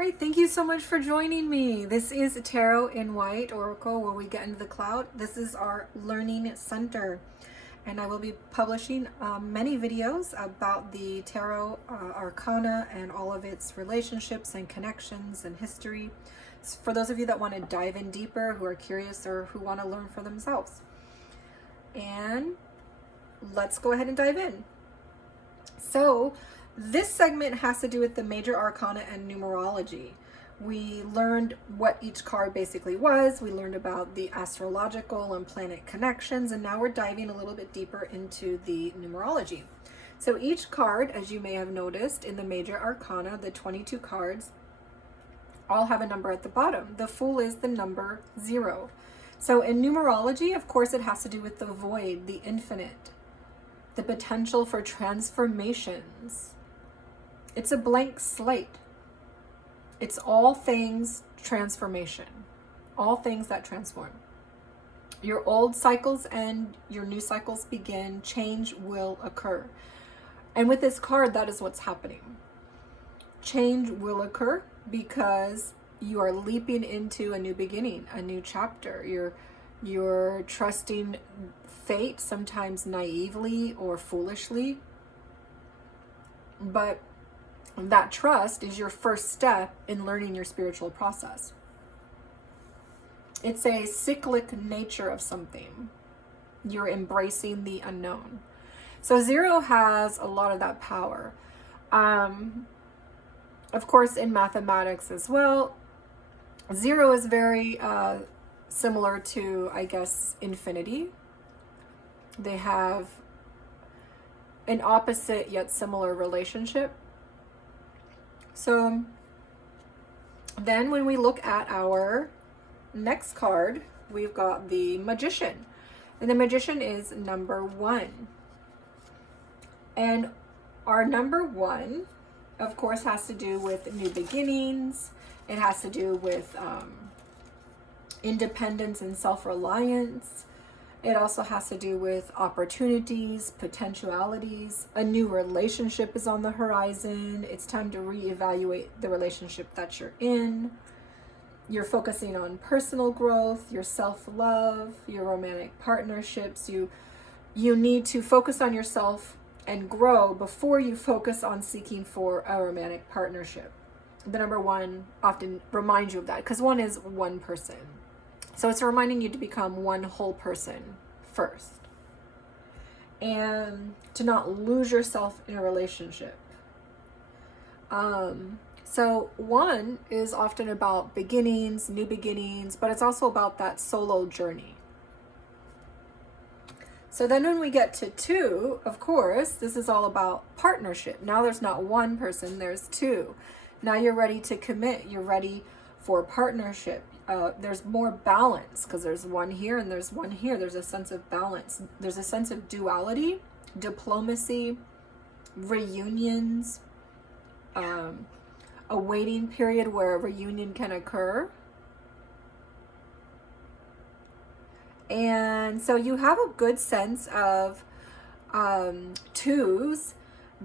right, thank you so much for joining me. This is Tarot in White Oracle, where we get into the cloud. This is our learning center, and I will be publishing many videos about the Tarot Arcana and all of its relationships and connections and history. For those of you that want to dive in deeper, who are curious or who want to learn for themselves. And let's go ahead and dive in. So this segment has to do with the major arcana and numerology. We learned what each card basically was. We learned about the astrological and planet connections, and now we're diving a little bit deeper into the numerology. So each card, as you may have noticed in the major arcana, the 22 cards all have a number at the bottom. The Fool is the number 0. So in numerology, of course, it has to do with the void, the infinite, the potential for transformations. It's a blank slate. It's all things transformation, all things that transform. Your old cycles end, your new cycles begin, change will occur. And with this card, that is what's happening. Change will occur because you are leaping into a new beginning, a new chapter. You're trusting fate, sometimes naively or foolishly. But that trust is your first step in learning your spiritual process. It's a cyclic nature of something. You're embracing the unknown. So 0 has a lot of that power. Of course, in mathematics as well, 0 is very similar to, I guess, infinity. They have an opposite yet similar relationship. So then when we look at our next card, we've got the Magician. And the Magician is number 1. And our number 1, of course, has to do with new beginnings. It has to do with independence and self-reliance. It also has to do with opportunities, potentialities. A new relationship is on the horizon. It's time to reevaluate the relationship that you're in. You're focusing on personal growth, your self-love, your romantic partnerships. You need to focus on yourself and grow before you focus on seeking for a romantic partnership. The number 1 often reminds you of that because 1 is one person. So it's reminding you to become one whole person first and to not lose yourself in a relationship. So 1 is often about beginnings, new beginnings, but it's also about that solo journey. So then when we get to 2, of course, this is all about partnership. Now there's not one person, there's 2. Now you're ready to commit. You're ready for partnership. There's more balance because there's 1 here and there's 1 here. There's a sense of balance. There's a sense of duality, diplomacy, reunions, a waiting period where a reunion can occur. And so you have a good sense of 2s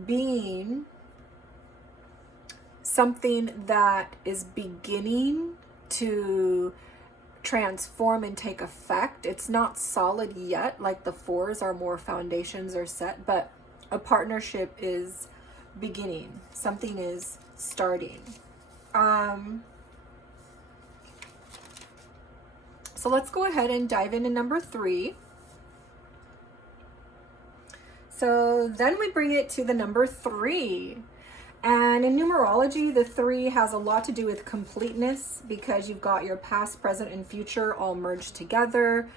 being something that is beginning to transform and take effect. It's not solid yet, like the 4s are more foundations are set, but a partnership is beginning. Something is starting. So let's go ahead and dive into number 3. So then we bring it to the number 3. And in numerology, the 3 has a lot to do with completeness because you've got your past, present, and future all merged together.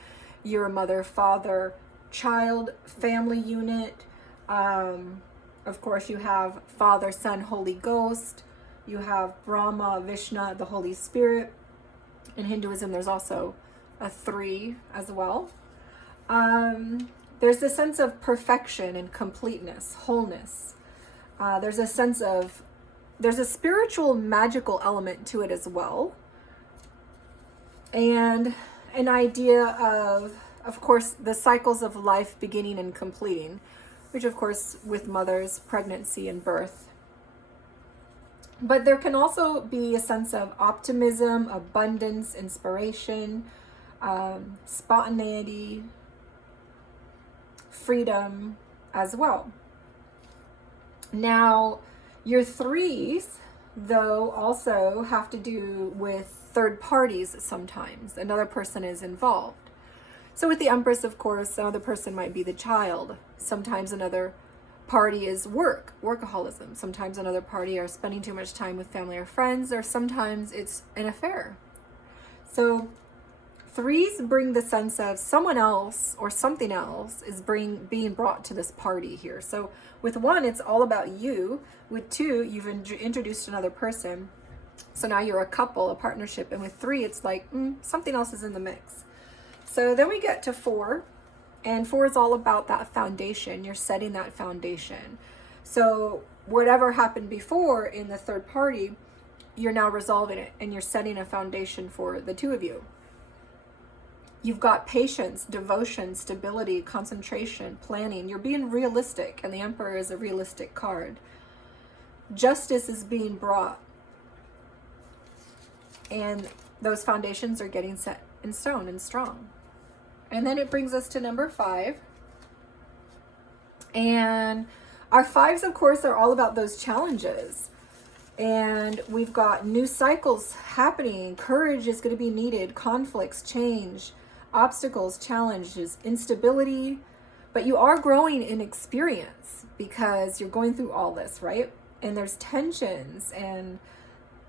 You're a mother, father, child, family unit. Of course, you have Father, Son, Holy Ghost. You have Brahma, Vishnu, the Holy Spirit. In Hinduism, there's also a 3 as well. There's a sense of perfection and completeness, wholeness. There's a sense of, there's a spiritual magical element to it as well. And an idea of course, the cycles of life beginning and completing, which of course with mothers, pregnancy and birth. But there can also be a sense of optimism, abundance, inspiration, spontaneity, freedom as well. Now, your threes, though, also have to do with third parties sometimes. Another person is involved. So with the Empress, of course, another person might be the child. Sometimes another party is workaholism. Sometimes another party are spending too much time with family or friends, or sometimes it's an affair. So threes bring the sense of someone else or something else is being brought to this party here. So with one, it's all about you. With two, you've introduced another person. So now you're a couple, a partnership. And with three, it's like something else is in the mix. So then we get to four. And four is all about that foundation. You're setting that foundation. So whatever happened before in the third party, you're now resolving it. And you're setting a foundation for the two of you. You've got patience, devotion, stability, concentration, planning. You're being realistic, and the Emperor is a realistic card. Justice is being brought, and those foundations are getting set in stone and strong. And then it brings us to number 5. And our 5s, of course, are all about those challenges. And we've got new cycles happening. Courage is going to be needed. Conflicts, change, obstacles, challenges, instability, but you are growing in experience because you're going through all this, right? And there's tensions, and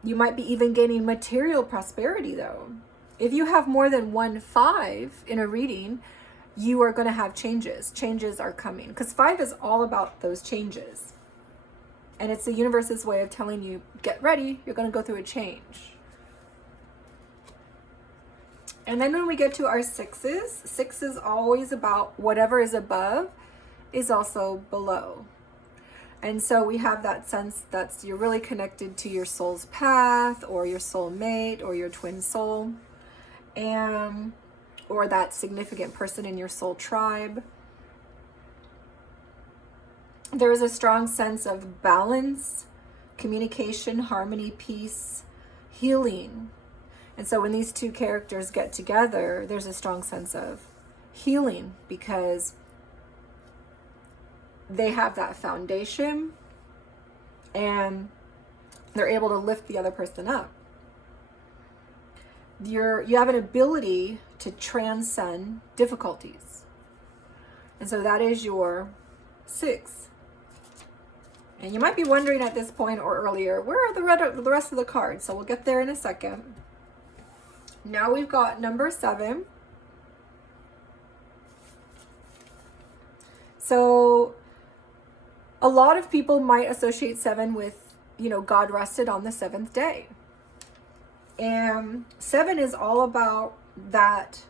you might be even gaining material prosperity though. If you have more than 1 5 in a reading, you are going to have changes. Changes are coming because 5 is all about those changes. And it's the universe's way of telling you, get ready, you're going to go through a change. And then when we get to our 6s, 6 is always about whatever is above is also below. And so we have that sense that you're really connected to your soul's path, or your soul mate, or your twin soul, and or that significant person in your soul tribe. There is a strong sense of balance, communication, harmony, peace, healing. And so when these two characters get together, there's a strong sense of healing because they have that foundation and they're able to lift the other person up. You have an ability to transcend difficulties. And so that is your 6. And you might be wondering at this point or earlier, where are the rest of the cards? So we'll get there in a second. Now we've got number 7. So a lot of people might associate 7 with, God rested on the 7th day. And 7 is all about that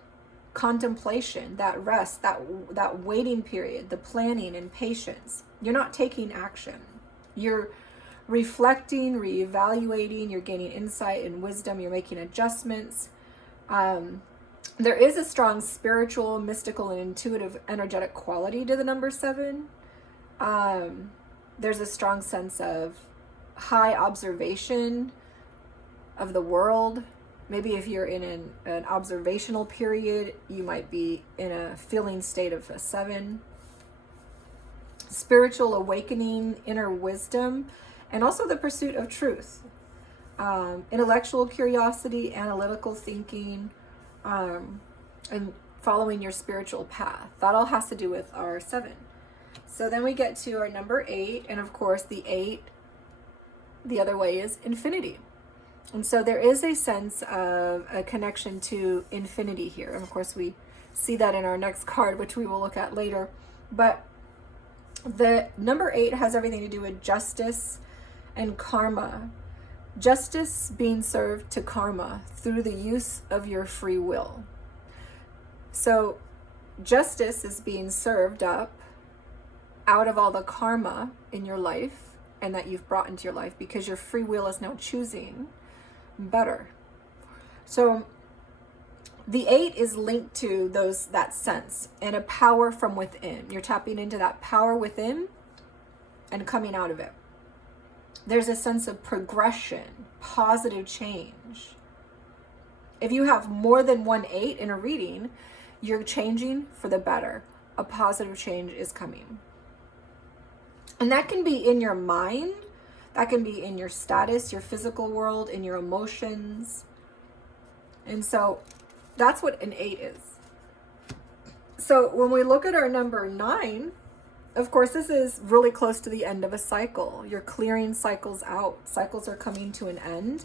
contemplation, that rest, that waiting period, the planning and patience. You're not taking action. You're reflecting, reevaluating, you're gaining insight and wisdom, you're making adjustments. There is a strong spiritual, mystical, and intuitive energetic quality to the number 7. There's a strong sense of high observation of the world. Maybe if you're in an observational period, you might be in a feeling state of a 7. Spiritual awakening, inner wisdom, and also the pursuit of truth. Intellectual curiosity, analytical thinking, and following your spiritual path. That all has to do with our 7. So then we get to our number 8, and of course the 8, the other way is infinity. And so there is a sense of a connection to infinity here. And of course we see that in our next card, which we will look at later. But the number 8 has everything to do with justice and karma. Justice being served to karma through the use of your free will. So justice is being served up out of all the karma in your life and that you've brought into your life because your free will is now choosing better. So the 8 is linked to that sense and a power from within. You're tapping into that power within and coming out of it. there's a sense of progression, positive change. If you have more than 1/8 in a reading, you're changing for the better. A positive change is coming. And that can be in your mind, that can be in your status, your physical world, in your emotions. And so that's what an 8 is. So when we look at our number 9, of course, this is really close to the end of a cycle. You're clearing cycles out. Cycles are coming to an end.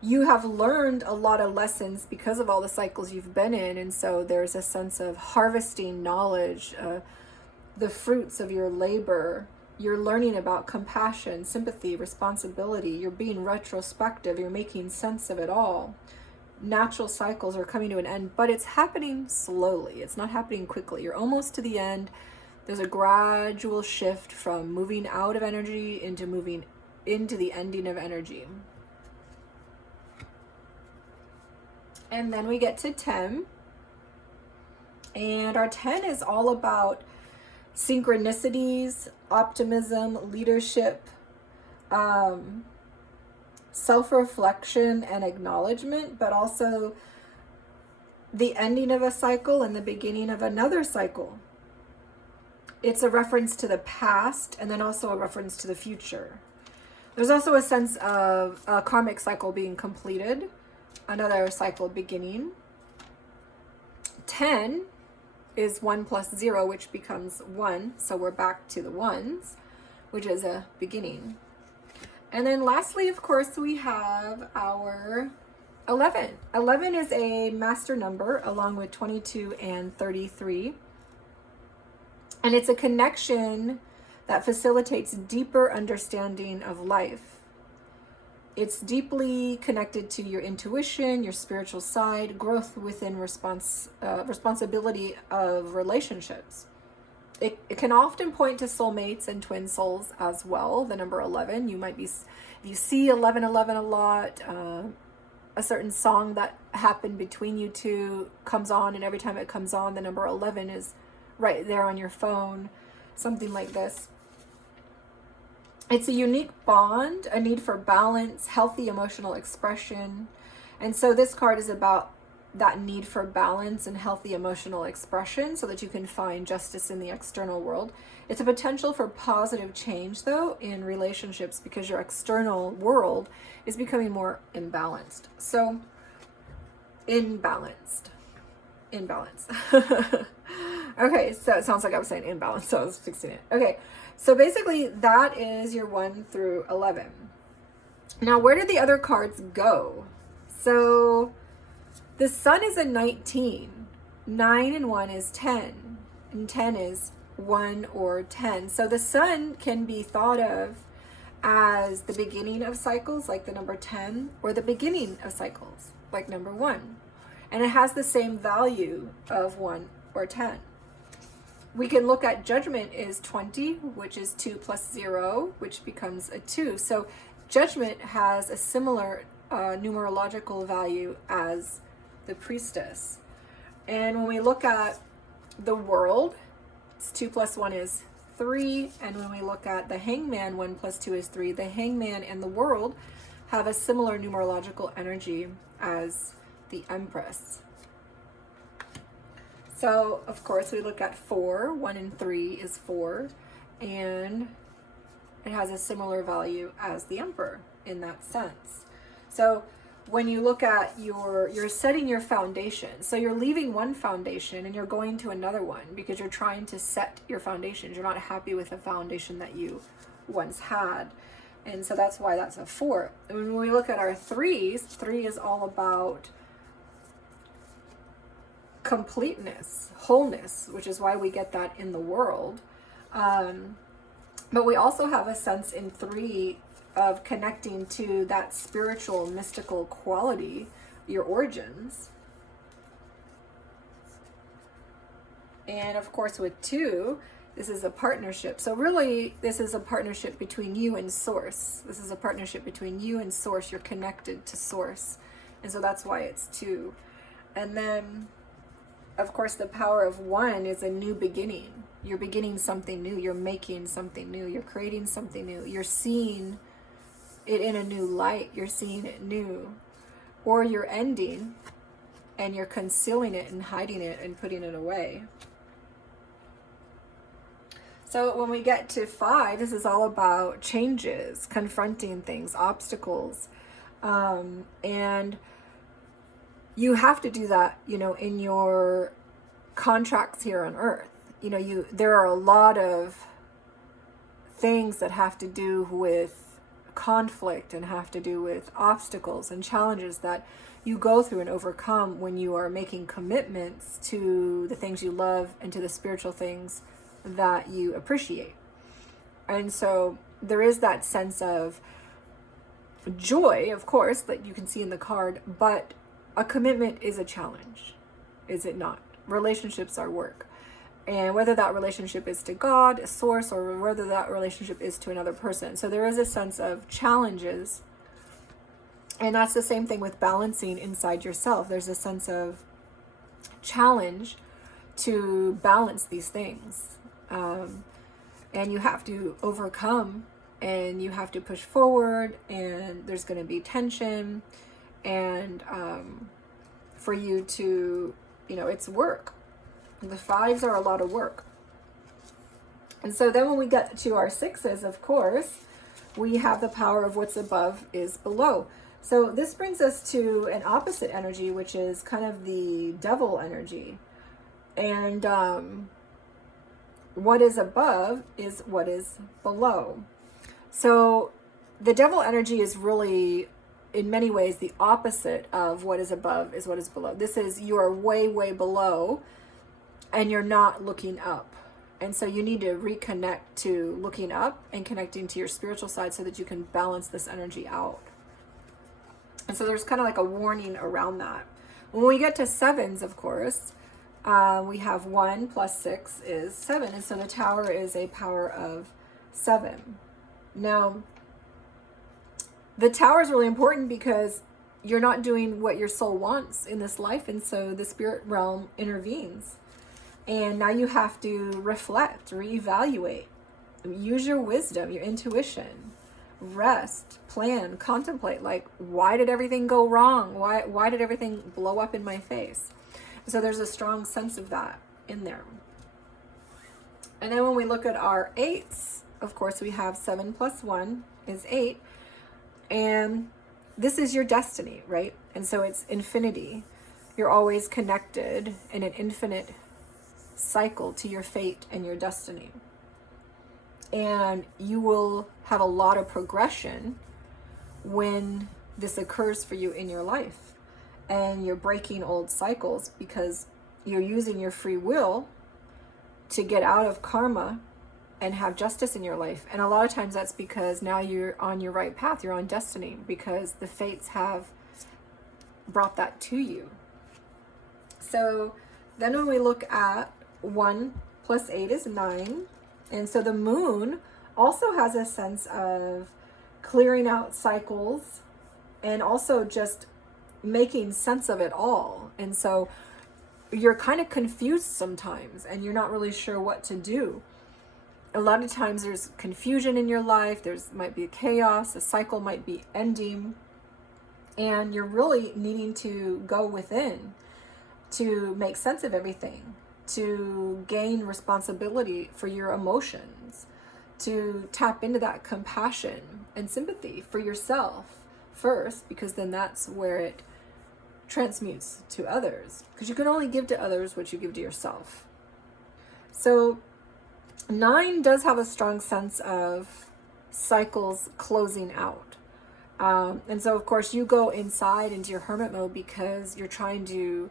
You have learned a lot of lessons because of all the cycles you've been in. And so there's a sense of harvesting knowledge, the fruits of your labor. You're learning about compassion, sympathy, responsibility. You're being retrospective. You're making sense of it all. Natural cycles are coming to an end, but it's happening slowly. It's not happening quickly. You're almost to the end. There's a gradual shift from moving out of energy into moving into the ending of energy. And then we get to 10. And our 10 is all about synchronicities, optimism, leadership, self-reflection and acknowledgement, but also the ending of a cycle and the beginning of another cycle. It's a reference to the past and then also a reference to the future. There's also a sense of a karmic cycle being completed, another cycle beginning. 10 is 1 plus 0, which becomes 1. So we're back to the ones, which is a beginning. And then lastly, of course, we have our 11. 11 is a master number along with 22 and 33. And it's a connection that facilitates deeper understanding of life. It's deeply connected to your intuition, your spiritual side, growth within responsibility of relationships. It can often point to soulmates and twin souls as well, the number 11. You might be, if you see 1111 a lot, a certain song that happened between you two comes on, and every time it comes on, the number 11 is right there on your phone, something like this. It's a unique bond, a need for balance, healthy emotional expression. And so this card is about that need for balance and healthy emotional expression so that you can find justice in the external world. It's a potential for positive change, though, in relationships because your external world is becoming more imbalanced. So, imbalanced. Okay, so it sounds like I was saying imbalanced, so I was fixing it. Okay, so basically that is your 1 through 11. Now, where did the other cards go? So the sun is a 19. 9 and 1 is 10. And 10 is 1 or 10. So the sun can be thought of as the beginning of cycles, like the number 10, or the beginning of cycles, like number 1. And it has the same value of 1 or 10. We can look at judgment is 20, which is 2 plus 0, which becomes a 2. So judgment has a similar numerological value as the priestess. And when we look at the world, it's 2 plus 1 is 3. And when we look at the hangman, 1 plus 2 is 3. The hangman and the world have a similar numerological energy as the empress. So, of course, we look at 4. 1 and 3 is 4. And it has a similar value as the emperor in that sense. So, when you look at you're setting your foundation. So you're leaving one foundation and you're going to another one because you're trying to set your foundations. You're not happy with the foundation that you once had. And so that's why that's a 4. And when we look at our 3s, 3 is all about completeness, wholeness, which is why we get that in the world. But we also have a sense in 3 of connecting to that spiritual, mystical quality, your origins. And of course with 2, this is a partnership. So really, this is a partnership between you and Source. This is a partnership between you and Source. You're connected to Source. And so that's why it's 2. And then, of course, the power of 1 is a new beginning. You're beginning something new. You're making something new. You're creating something new. You're seeing it in a new light. You're seeing it new. Or you're ending and you're concealing it and hiding it and putting it away. So when we get to 5, this is all about changes, confronting things, obstacles. And you have to do that, in your contracts here on earth. There are a lot of things that have to do with conflict and have to do with obstacles and challenges that you go through and overcome when you are making commitments to the things you love and to the spiritual things that you appreciate. And so there is that sense of joy, of course, that you can see in the card, but a commitment is a challenge, is it not? Relationships are work. And whether that relationship is to God, a source, or whether that relationship is to another person. So there is a sense of challenges. And that's the same thing with balancing inside yourself. There's a sense of challenge to balance these things. And you have to overcome, and you have to push forward, and there's going to be tension, and for you to, it's work. The 5s are a lot of work. And so then when we get to our 6s, of course, we have the power of what's above is below. So this brings us to an opposite energy, which is kind of the devil energy. And what is above is what is below. So the devil energy is really, in many ways, the opposite of what is above is what is below. This is, you are way, way below, and you're not looking up. And so you need to reconnect to looking up and connecting to your spiritual side so that you can balance this energy out. And so there's kind of like a warning around that. When we get to 7s, of course, we have 1 plus 6 is 7. And so the Tower is a power of 7. Now, the Tower is really important because you're not doing what your soul wants in this life. And so the spirit realm intervenes. And now you have to reflect, reevaluate, use your wisdom, your intuition, rest, plan, contemplate. Like, why did everything go wrong? Why did everything blow up in my face? So there's a strong sense of that in there. And then when we look at our 8s, of course, we have 7 plus 1 is 8. And this is your destiny, right? And so it's infinity. You're always connected in an infinite cycle to your fate and your destiny. And you will have a lot of progression when this occurs for you in your life. And you're breaking old cycles because you're using your free will to get out of karma and have justice in your life. And a lot of times that's because now you're on your right path, you're on destiny, because the fates have brought that to you. So then when we look at 1 plus 8 is 9. And so the moon also has a sense of clearing out cycles and also just making sense of it all. And so you're kind of confused sometimes and you're not really sure what to do. A lot of times there's confusion in your life. There's might be a chaos. A cycle might be ending. And you're really needing to go within to make sense of everything, to gain responsibility for your emotions, to tap into that compassion and sympathy for yourself first, because then that's where it transmutes to others, because you can only give to others what you give to yourself. So 9 does have a strong sense of cycles closing out. And so, of course, you go inside into your hermit mode because you're trying to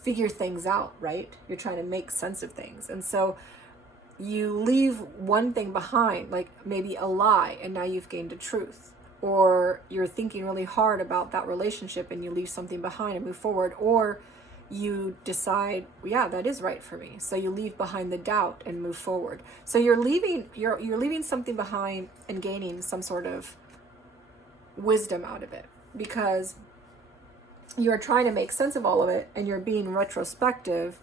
figure things out, right? You're trying to make sense of things. And so you leave one thing behind, like maybe a lie, and now you've gained a truth. Or you're thinking really hard about that relationship and you leave something behind and move forward. Or you decide, yeah, that is right for me. So you leave behind the doubt and move forward. So you're leaving something behind and gaining some sort of wisdom out of it, because you're trying to make sense of all of it and you're being retrospective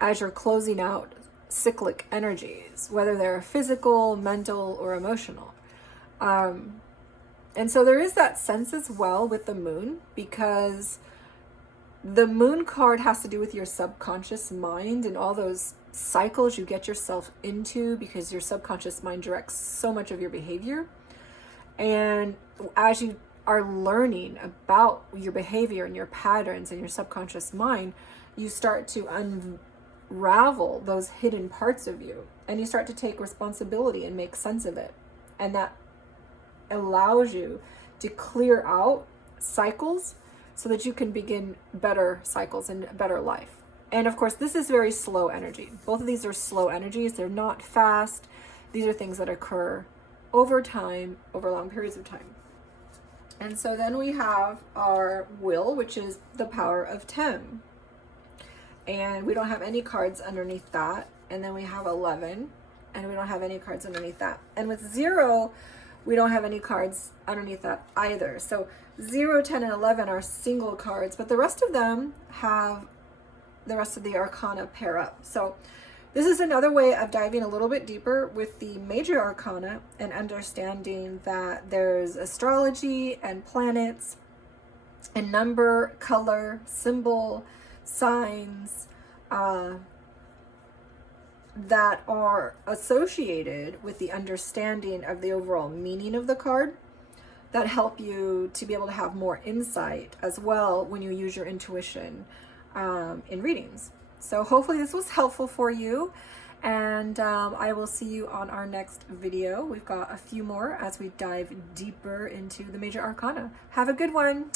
as you're closing out cyclic energies, whether they're physical, mental, or emotional. And so there is that sense as well with the moon, because the moon card has to do with your subconscious mind and all those cycles you get yourself into, because your subconscious mind directs so much of your behavior. And as you are learning about your behavior and your patterns and your subconscious mind, you start to unravel those hidden parts of you, and you start to take responsibility and make sense of it. And that allows you to clear out cycles so that you can begin better cycles and a better life. And of course, this is very slow energy. Both of these are slow energies. They're not fast. These are things that occur over time, over long periods of time. And so then we have our will, which is the power of 10. And we don't have any cards underneath that. And then we have 11, and we don't have any cards underneath that. And with 0, we don't have any cards underneath that either. So 0, 10, and 11 are single cards, but the rest of them have the rest of the Arcana pair up. So this is another way of diving a little bit deeper with the major Arcana and understanding that there's astrology and planets and number, color, symbol, signs, that are associated with the understanding of the overall meaning of the card, that help you to be able to have more insight as well when you use your intuition in readings. So hopefully this was helpful for you, and I will see you on our next video. We've got a few more as we dive deeper into the major Arcana. Have a good one.